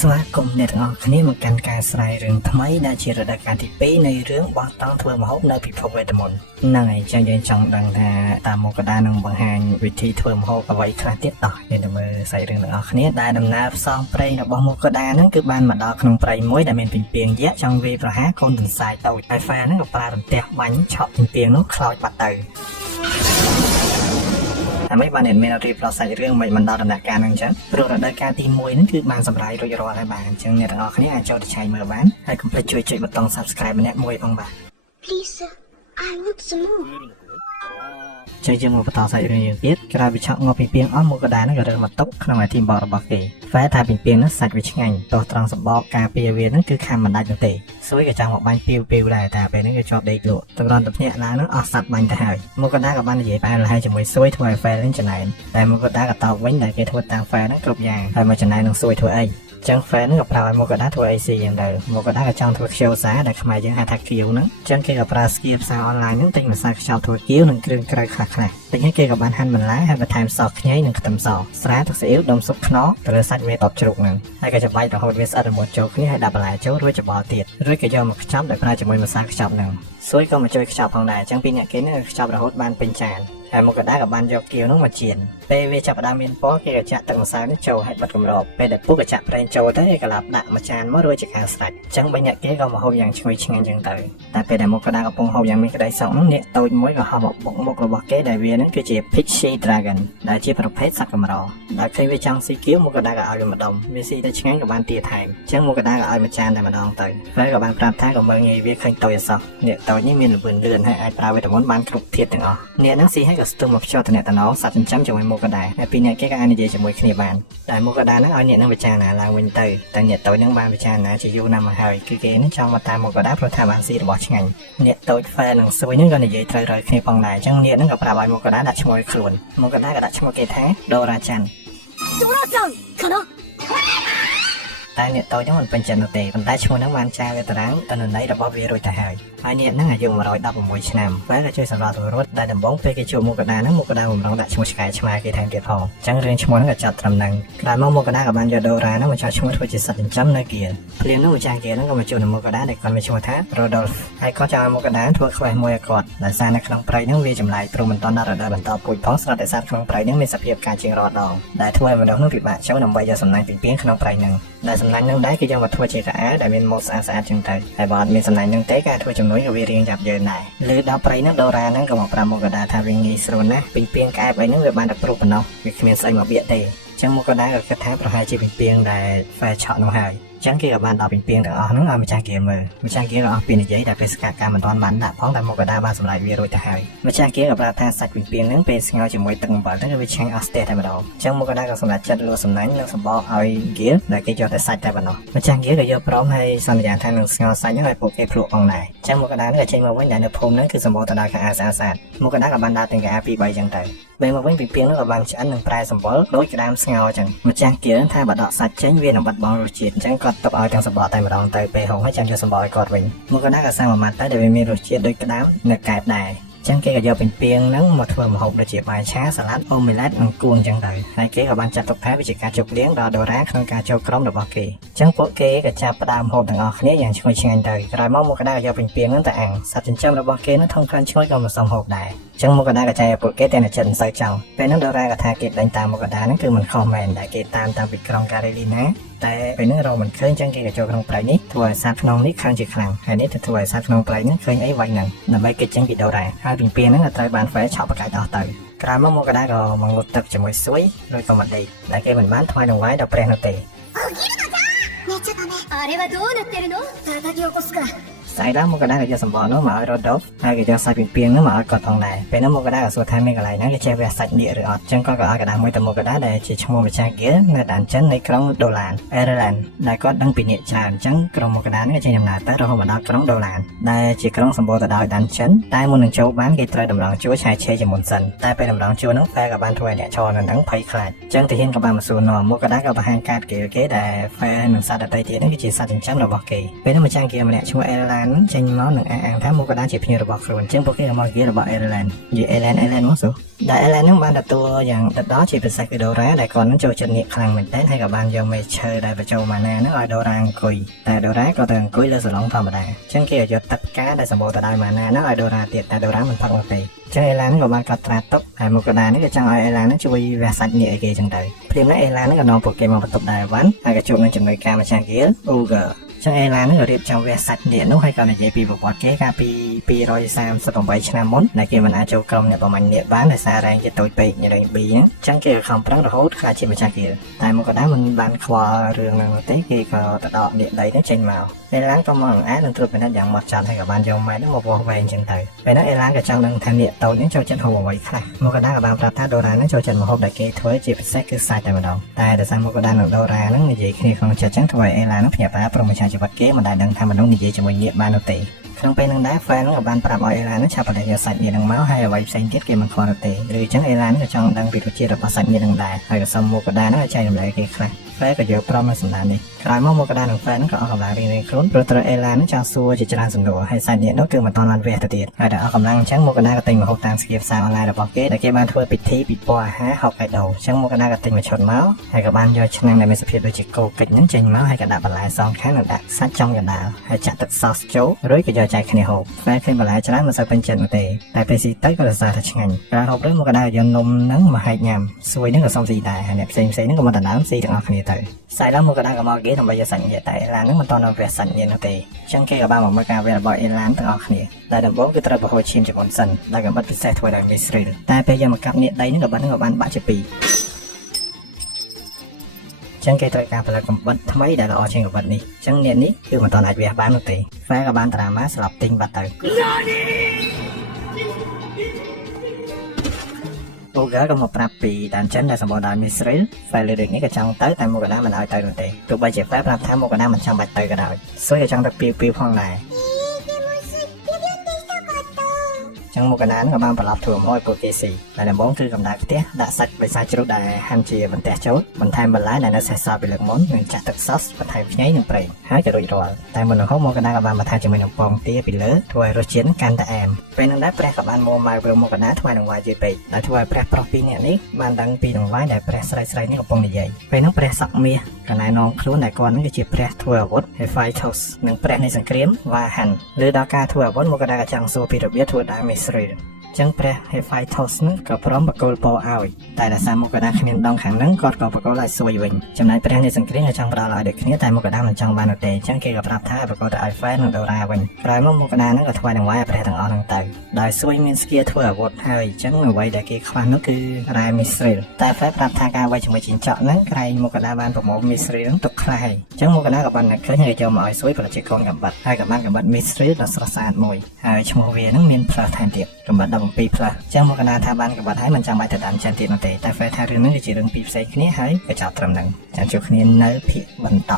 ស្វាគមន៍អ្នកទាំងអស់គ្នាមកកាន់ការស្រាយរឿងថ្មីដែលជារដូវកាលទី2នៃរឿងបោះតង់ធ្វើម្ហូបនៅពិភពវេទមន្តហ្នឹងហើយចឹងយើងចង់ដឹងថាតាមមកកដានឹងបង្ហាញវិធីធ្វើម្ហូបអ្វីខ្លះទៀតតោះយើងទៅមើលសាច់រឿងទាំងអស់គ្នាដែលដំណើរផ្សងព្រេងរបស់មកកដាហ្នឹងគឺបានមកដល់ក្នុងព្រៃមួយដែលមានពីងពាងយក្សចង់វាយប្រហារកូនទន្សាយតូចហើយហ្វាហ្នឹងក៏ប្រើរន្ទះបាញ់ឆក់ពីងពាងនោះខ្លោចបាត់ទៅតែមិនបានមានរៀបរាប់សាច់រឿងមិនបានដល់ដំណាក់កាលហ្នឹងចឹងព្រោះរដូវកាលទី1ហ្នឹងគឺបានសម្រាយរួចរាល់ហើយបាទអញ្ចឹងអ្នកទាំងអស់គ្នាអាចចូលទៅឆែកមើលបានហើយកុំភ្លេចជួយចុចប៊ូតុង Subscribe ម្នាក់មួយផងបាទ Please sir, I want some more. ចេះយើងមកបន្តសាច់រឿងយើងទៀតក្រោយពីឆក់ងាប់ពីពីងអស់មកកដាហ្នឹងក៏រើសមកទុកក្នុងអាទីបោករបស់គេហ្វែថាពីពីងហ្នឹងសាច់វាឆ្ងាញ់ទោះត្រង់សម្បកការពារវាហ្នឹងគឺខាំមិនដាច់នោះទេស្រួយក៏ចង់មកបាញ់ពីវដែរតែពេលហ្នឹងវាជាប់ដេកលក់តម្រាំតែភ្នាក់ឡើងហ្នឹងអស់សัตว์បាញ់ទៅហើយមកកដាក៏បាននិយាយផ្អែលហើយជាមួយស្រួយធ្វើឲ្យហ្វែហ្នឹងចំណែនតែមកកដាក៏តបវិញដែលគេធ្វើតាមហ្វែហ្នឹងគ្រប់យ៉ាងហើយមកចំណែននឹងស្រួយធ្វើអីចឹង fan ហ្នឹងក៏ប្រើឲ្យមកកដាធ្វើអីស៊ីយ៉ាងទៅមកកដាក៏ចង់ធ្វើខ្ជិលសាដែលខ្មែរយើងហៅថាគៀវហ្នឹងចឹងគេក៏ប្រើស្គៀផ្សារអនឡាញហ្នឹងទិញម្សៅខ្ចប់ធ្វើគៀវនិងគ្រឿងក្រៅខ្លះៗទិញឲ្យគេក៏បានហាន់បន្លែហើយបន្ថែមសខ្ញីនិងខ្ទឹមសស្រាទឹកស៊ីអ៊ីវដុំស៊ុបខ្នុរទៅលើសាច់មេតបជ្រូកហ្នឹងហើយក៏ច្របាច់រហូតវាស្អិតរមួតចូលគ្នាហើយដាក់បន្លែចូលរួចច្របល់ទៀតរួចក៏យកមកខ្ចប់ដោយប្រើជាមួយម្សៅខ្ចប់ហ្នឹងស្រួយក៏មកជួយខ្ចប់ផងដែរចឹងពីអ្នកគេហ្នឹងខ្ចប់រហូតបានពេញចានហើយមកកដាក៏បានយកគៀវនោះមកចៀនពេលវាចាប់ផ្ដើមមានពណ៌គេក៏ចាក់ទឹកម្សៅនេះចូលឲ្យបិទគម្របពេលដែលពុះក៏ចាក់ប្រេងចូលទៅគេក៏ឡាប់ដាក់មួយចានមករួចជាការស្រេចអញ្ចឹងបីអ្នកគេក៏មកហូបយ៉ាងឈ្ងុយឆ្ងាញ់អញ្ចឹងទៅតែពេលដែលមកកដាកំពុងហូបយ៉ាងមានក្តីសុខនោះអ្នកតូចមួយក៏ហោះមកបុកមុខរបស់គេដែលវានឹងគឺជា Pixie Dragon ដែលជាប្រភេទសត្វកម្រដែលឃើញវាចង់ស៊ីគៀវមកកដាក៏ឲ្យវាម្ដុំវាស៊ីទៅឆ្ងាញ់ក៏បានទាថែមអញ្ចឹងមកកដាក៏ឲ្យមួយចានតែម្ដងទៅហើយក៏បានប្រាប់ថាក៏មើលងាយវាឃើញតូចអសោះអ្នកតូចនេះមានល្បឿនលឿនហើយអាចប្រើវេទមន្តបានគ្រប់ធាតុទាំងអស់អ្នកនឹងស៊ីឲ្យក៏ស្ទឹងមកភ្ជាប់តំណែងសត្វចិញ្ចឹមជាមួយមកកដាហើយពីអ្នកគេក៏អាចនិយាយជាមួយគ្នាបានតែមកកដាហ្នឹងឲ្យអ្នកនឹងពិចារណាឡើងវិញទៅតែអ្នកតូចហ្នឹងបានពិចារណាជាយូរណាស់មកហើយគឺគេនឹងចង់មកតាមមកកដាព្រោះថាបានស៊ីរបស់ឆ្ងាញ់អ្នកតូច fan នឹងស្រួយហ្នឹងក៏និយាយត្រូវៗគ្នាផងដែរអញ្ចឹងអ្នកហ្នឹងក៏ប្រាប់ឲ្យមកកដាដាក់ឈ្មោះឲ្យខ្លួនមកកដាក៏ដាក់ឈ្មោះគេថាដូរ៉ាច័ន្ទតែអ្នកតូចហ្នឹងមិនពេញចិត្តនោះទេប៉ុន្តែឈ្មោះហ្នឹងបានចែកលើតារាងតនន័យរបស់វារួចទៅហើយអ្នកហ្នឹងអាយុ116ឆ្នាំហើយក៏ជួយសម្រាប់ពលរដ្ឋដែលដំបងពេលគេជួបមកកដាហ្នឹងមកកដាបំរុងដាក់ឈ្មោះឆ្កែឆ្មាគេថែមទៀតផងអញ្ចឹងរឿងឈ្មោះហ្នឹងក៏ចាប់ត្រឹមហ្នឹងក្រោយមកកដាក៏បានយកដូរ៉ាហ្នឹងមកចោលឈ្មោះធ្វើជាសត្វចិញ្ចឹមនៅគៀភ្លាមនោះម្ចាស់គៀហ្នឹងក៏មកជួបនឹងមកកដាដែលគាត់មានឈ្មោះថា Rodolph ហើយគាត់ចង់ឲ្យមកកដាធ្វើខ្វែងមួយឲ្យគាត់ដោយសារនៅក្នុងព្រៃហ្នឹងវាចម្លែកព្រោះមិនតាន់ដល់រដូវបន្តពូជផងស្រាប់តែសត្វក្នុងព្រៃហ្នឹងមានសភាពការជាងរាល់ដងដែលធ្វើឲ្យមនុស្សនោះពិបាកចូលដើម្បីយកសំណាញ់ពីពីងក្នុងព្រៃហ្នឹងដែលសំណាញ់ហ្នឹងដែរគេយកមកធ្វើជាកៅអៅដែលមានម៉ូដស្អាតៗចឹងទៅហើយបើអត់មានសំណាញ់ហ្នឹងទេការធ្វើជំនួយក៏វារៀងចាប់យើងដែរលើដល់ព្រៃហ្នឹងដូរ៉ាហ្នឹងក៏មកប្រាប់មកកដាថាវាងាយស្រួលណាស់ពីពីងក្អែបអីហ្នឹងវាបានតែព្រុសប៉ុណ្ណោះវាគ្មានស្អីមកបៀកទេចឹងមកកដាក៏គិតថាប្រហែលជាពីពីងដែល fair ឆក់នោះហើយចឹងគេក៏បានដល់ពីពីងទាំងអស់ហ្នឹងឲ្យម្ចាស់គេមើលម្ចាស់គេក៏អស់ពីនិយាយតែពេលស្កាត់ការមិនទាន់បានដាក់ផងតែមកកដាបានសម្រេចវារួចទៅហើយម្ចាស់គេក៏ប្រាប់ថាសាច់ពីពីងហ្នឹងពេលស្ងោរជាមួយទឹកអំបិលហ្នឹងវាឆ្ងាញ់អស់ស្ទះតែម្ដងចឹងមកកដាក៏សម្រេចចិត្តលក់សំណាញ់និងសម្បកឲ្យហ្គៀលដែលគេយកតែសាច់តែប៉ុណ្ណោះម្ចាស់គេក៏យកព្រមឲ្យសន្យាថានឹងស្ងោរសាច់ហ្នឹងឲ្យពួកគេភ្លក់ផងដែរចឹងមកកដាហ្នឹងក៏ចេញមកវិញដែលនៅភូមិហ្នឹងគឺសម្បូរទៅដោយខោអាវស្អាតៗមកកដាក៏បានដើរទាំងកៅអៅ2 3ចឹងទៅពេលមកវិញពីពីងហ្នឹងក៏បានឆ្អិននិងប្រែសម្បល់ដូចក្តាមស្ងោរចឹងម្ចាស់គេថាបើដកសាច់ចេញវានឹងបាត់បង់រសជាតិចឹងគាត់ទុកឲ្យទាំងសម្បកតែម្ដងទៅពេលហុងហើយចាំយកសម្បកឲ្យគាត់វិញមកកដាក៏សាំងមួយម៉ាត់ទៅដែលវាមានរសជាតិដូចក្តាមនៅកែបដែរចឹងគេក៏យកពីពីងហ្នឹងមកធ្វើម្ហូបដូចជាបាយឆាសាឡាត់អូម៉េឡេតនិងគួងចឹងទៅហើយគេក៏បានចាត់ទុកថាវាជាការជោគជ័យដល់ដូរ៉ាក្នុងការចូលក្រុមរបស់គេចឹងពួកគេក៏ចាប់ផ្ដើមហូបទាំងអស់គ្នាយ៉ាងឈ្ងុយឆ្ងាញ់ទៅក្រោយមកកដាក៏យកពីពីងហ្នឹងទៅអាំងសត្វចិញ្ចឹមរបស់គេនឹងធំក្រាន់ឈ្ងុយក៏មិនសមហូបដែរចឹងមកកដាក៏ចែកឲ្យពួកគេតែចិត្តមិនសូវចង់ពេលហ្នឹងដូរ៉ាក៏ថាគេដេញតាមមកកដាហ្នឹងគឺមិនខុសមែនដែលគេតាមពីក្រុងការ៉េលីណាតែពេលហ្នឹងរកមិនឃើញចឹងគេក៏ចូលក្នុងព្រៃនេះធ្វើឲ្យសត្វក្នុងនេះខឹងជាខ្លាំងហើយនេះទៅធ្វើឲ្យសត្វក្នុងព្រៃហ្នឹងឃើញអីវាយហ្នឹងដើម្បីគេចេញពីដូរ៉ាហើយពីពេលហ្នឹងក៏ត្រូវបានហ្វែឆក់បកាច់អស់ទៅក្រោយមកកដាក៏មកងូតទឹកជាមួយស្រួយរួចក៏មកដេកដែលគេមិនបានថ្វាយដង្វាយដល់ព្រះនោះទេあれはどうなってるの？叩き起こすかស្អែកឡើងមកកដាក៏យកសម្បកនោះមកឲ្យរ៉ូដូហ្វហើយក៏យកសាច់ពីពីងនោះមកឲ្យគាត់ផងដែរពេលនោះមកកដាក៏សួរថាមានកន្លែងណាគេចេះវះសាច់នៀកឬអត់ចឹងគាត់ក៏ឲ្យកដាមួយទៅមកកដាដែលជាឈ្មោះម្ចាស់ហ្គៀលនៅដែនចិននៃក្រុងដូឡានអេរ៉ាឡែនដែលគាត់ដឹងពីនៀកច្រើនអញ្ចឹងក្រុងមកកដានេះចេញដំណើរទៅរហូតមកដល់ក្រុងដូឡានដែលជាក្រុងសម្បូរទៅដោយដែនចិនតែមុននឹងចូលបានគេត្រូវតម្រង់ជួរឆែកឆេរជាមុនសិនតែពេលតម្រង់ជួរនោះហ្វែក៏បានធ្វើឲ្យអ្នកឈរនៅហ្នឹងភ័យខ្លាចអញ្ចឹងទាហានក៏បានមកសួរនាំមកកដាក៏បង្ហាញកាតគេដែលហ្វែនិងសត្វដទៃទៀតនេះគឺជាសត្វចិញ្ចឹមរបស់គេពេលនោះម្ចាស់ហ្គៀលម្នាក់ឈ្មោះអេរ៉ា ឡានចេញមកនឹងអាងថាមកកដាជាភ្ញៀវរបស់ខ្លួនអញ្ចឹងពួកគេក៏មកនិយាយរបស់អេឡែននិយាយអេឡែនមកសុដែលអេឡែននឹងបានទទួលយ៉ាងដិតដល់ជាពិសេសគឺដូរ៉ាដែលគាត់នឹងចូលចិត្តនេះខ្លាំងមែនទែនហើយក៏បានយកមេឈើដែលបញ្ចូលម៉ាណានឹងឲ្យដូរ៉ាអង្គុយតែដូរ៉ាក៏ទៅអង្គុយលើសាឡុងធម្មតាអញ្ចឹងគេឲ្យយកទឹកផ្កាដែលសម្បូរទៅដោយម៉ាណានឹងឲ្យដូរ៉ាទៀតតែដូរ៉ាមិនផឹកនោះទេចឹងអេឡានក៏បានកត់ត្រាទុកហើយមកកដានេះក៏ចង់ឲ្យអេឡានជួយវះសាច់នេះឲ្យគេចឹងទៅព្រាមណាអេឡានក៏នាំពួកគេមកបន្ទប់ដែរវ៉ាន់ហើយក៏ជួបនឹងចំណុចការម្ចាស់ហ្គីលអូហ្គើចឹងអេឡានក៏រៀបចំវះសាច់នេះនោះហើយក៏និយាយពីប្រវត្តិគេកាលពី238ឆ្នាំមុនដែលគេមិនអាចចូលក្រុមអ្នកប្រមាញ់នេះបានដោយសាររែងជាតូចពេកនៃរែង B ហ្នឹងចឹងគេក៏ខំប្រឹងរហូតខ្លាចជាម្ចាស់ហ្គីលតែមកកដាមិនបានខ្វល់រឿងហ្នឹងទេគេក៏ទៅដកនេះដីនោះចេញមកអេឡានក៏មកអង្អានឹងត្រួតពិនិត្យយ៉ាងម៉ត់ចត់ហើយក៏បានយកម៉ែនោះមកវាស់វែងចឹងទៅពេលហ្នឹងអេឡានក៏ចង់នឹងថានេះតូចនេះចូលចិត្តហូបអ្វីខ្លះមកកដាក៏បានប្រាប់ថាដូរ៉ានឹងចូលចិត្តម្ហូបដែលគេធ្វើជាពិសេសគឺសាច់តែម្ដងតែដោយសារមកកដានិងដូរ៉ានឹងនិយាយគ្នាក្នុងចិត្តចឹងធ្វើឲ្យអេឡាននឹងភ្ញាក់ផ្អើលព្រមចាជីវិតគេមិនដែលដឹងថាមនុស្សនិយាយជាមួយនេះបាននោះទេក្នុងពេលនឹងដែរ fan ក៏បានប្រាប់ឲ្យអេឡានឆាប់បដិញ្ញាសាច់នេះនឹងមកហើយអ្វីផ្សេងទៀតគេមិនខ្វល់នោះទេឬអញ្ចឹងអេឡានក៏ចង់ដឹងពីរសជាតិរបស់សាច់នេះនឹងដែរហើយក៏សុំមកកដានឹងឲ្យចែករំលែកគេខ្លះ fan ក៏យកព្រមនៅសម្ដាននេះក្រោយមកកដានិង fan ក៏អស់កម្លាំងរៀងៗខ្លួនព្រោះត្រូវអេឡាននឹងចង់សួរជាច្រើនសំណួរហើយសាច់នេះនោះគឺមិនតាន់បានវះទៅទៀតហើយដល់អស់កម្លាំងអញ្ចឹងមកកដាក៏ទិញម្ហូបតាមស្គៀផ្សារអនឡាញរបស់គេដែលគេបានធ្វើពិធីពិព័រណ៍អាហារហុកកៃដូអញ្ចឹងមកកដាក៏ទិញមួយឈុតមកហើយក៏បានយកឆ្នាំងដែលមានសភាពដូចជាគោកិច្ចហ្នឹងចេញមកហើយក៏ដាក់បន្លែសងខាងនិងដាក់សាច់ចំកណ្ដាលហើយចាក់ទឹកសសចូលរួចក៏យកចែកគ្នាហូបតែឃើញបន្លែច្រើនមិនសូវពេញចិត្តនោះទេតែពេលស៊ីទៅក៏រសើបថាឆ្ងាញ់ក្រោយហូបរួចមកកដាយកនំហ្នឹងមកហែកញ៉ាំសួយហ្នឹងក៏សុំស៊ីដែរហើយអ្នកផ្សេងហ្នឹងក៏មកដណ្ដើមស៊ីទាំងអស់គ្នាទៅសាច់ឡើងមកកដាក៏មកគេដើម្បីយកសាច់ញាតែអេឡានហ្នឹងមិនតន់នៅវះសាច់ញានោះទេអញ្ចឹងគេក៏បានមកមើលការវះរបស់អេឡានទាំងអស់គ្នាដែលដំបូងគឺត្រូវប្រហូរឈាមជាមុនសិនដែលកំបិតពិសេសធ្វើដោយមីស្រីតែពេលយកមកកាប់នេះដីហ្នឹងក៏បានបាក់ជាពីរចឹងគេត្រូវការផលិតកំបិតថ្មីដែលល្អជាងកំបិតនេះចឹងអ្នកនេះគឺមិនតន់អាចវះបាននោះទេ Fair ក៏បានតារាម៉ាស្លាប់ទិញបាត់ទៅអូហ្គាក៏មកប្រាប់ពីតាមចិនដែលសម្បូរដោយមីស្រី Fair លើកនេះក៏ចង់ទៅតែមកកដាមិនឲ្យទៅនោះទេទោះបីជា Fair ប្រាប់ថាមកកដាមិនចាំបាច់ទៅក៏ដោយសុយក៏ចង់ទៅពីផងដែរចឹងមកកណានក៏បានប្រឡប់ធ្វើមកឲ្យពួកគេស៊ីតែដំបូងគឺកម្ដៅផ្ទះដាក់សាច់បិសាជ្រូកដែលហាន់ជាបន្ទះចូលបន្ថែមបន្លែដែលនៅសេសសល់ពីលើកមុននិងចាក់ទឹកសុសបន្ថែមខ្ញីនិងប្រេងហើយក៏រួចរាល់តែមុននឹងហូបមកកណាក៏បានបន្ថែមជាមួយនឹងពងទាពីលើធ្វើឲ្យរសជាតិកាន់តែអែមពេលនឹងដែរព្រះក៏បានមកម៉ៅព្រមមកកណាថ្វាយនឹងវាយជាពេកដែលធ្វើឲ្យព្រះប្រុសពីរនាក់នេះបានដឹងពីនឹងវាយដែលព្រះស្រីនេះកំពុងនិយាយពេលនោះព្រះសក់មាសកណែនាំខ្លួនដែលគាត់នឹងជាព្រះធ្វើអាវុធ Hephaestus និងព្រះនៃសង្គ្រាម Vahan ឬដល់ការធ្វើអាវុធមកកណាក៏ចង់សួរពីរបៀបធ្វើដែរមីស្រីចឹងព្រះ Hephaestus នឹងក៏ព្រមបកគោលពរឲ្យតែដោយសារមកកដាគ្មានដងខាងហ្នឹងគាត់ក៏បកគោលឲ្យសួយវិញចំណែកព្រះនៃសង្គ្រាមក៏ចង់ផ្ដល់ឲ្យដូចគ្នាតែមកកដាមិនចង់បាននោះទេចឹងគេក៏ប្រាប់ថាបកគោលទៅឲ្យ Fan និងដូរ៉ាវិញក្រោយមកកដាហ្នឹងក៏ថ្វាយនឹងវាយឲ្យព្រះទាំងអស់ហ្នឹងទៅដោយសួយមានស្គៀធ្វើអាវុធហើយចឹងអ្វីដែលគេខ្វះនោះគឺរ៉ែមីស្រីតែ Fan ប្រាប់ថាការវាយជាមួយជីងចក់ហ្នឹងក្រែងមកកដាបានប្រមូលមីស្រីហ្នឹងទុកខ្លះហើយចឹងមកកដាក៏បាននឹកឃើញហើយយកមកឲ្យសួយប្រតិជាកូនកំបិតហើយក៏បានកំបិតមីស្រីដ៏ស្រស់ស្អាតមួយហើយឈ្មោះវាហ្នឹងមានផ្លាស់ថែមទៀតកំបិត17ផ្លាស់ចឹងមកកណាថាបានកំបិតហើយមិនចាំបាច់ទៅដាំចិនទៀតនោះទេតែ Fair ថារឿងនេះគឺជារឿងពីរផ្សេងគ្នាហើយក៏ចោលត្រឹមហ្នឹងចាំជួបគ្នានៅភាគបន្ត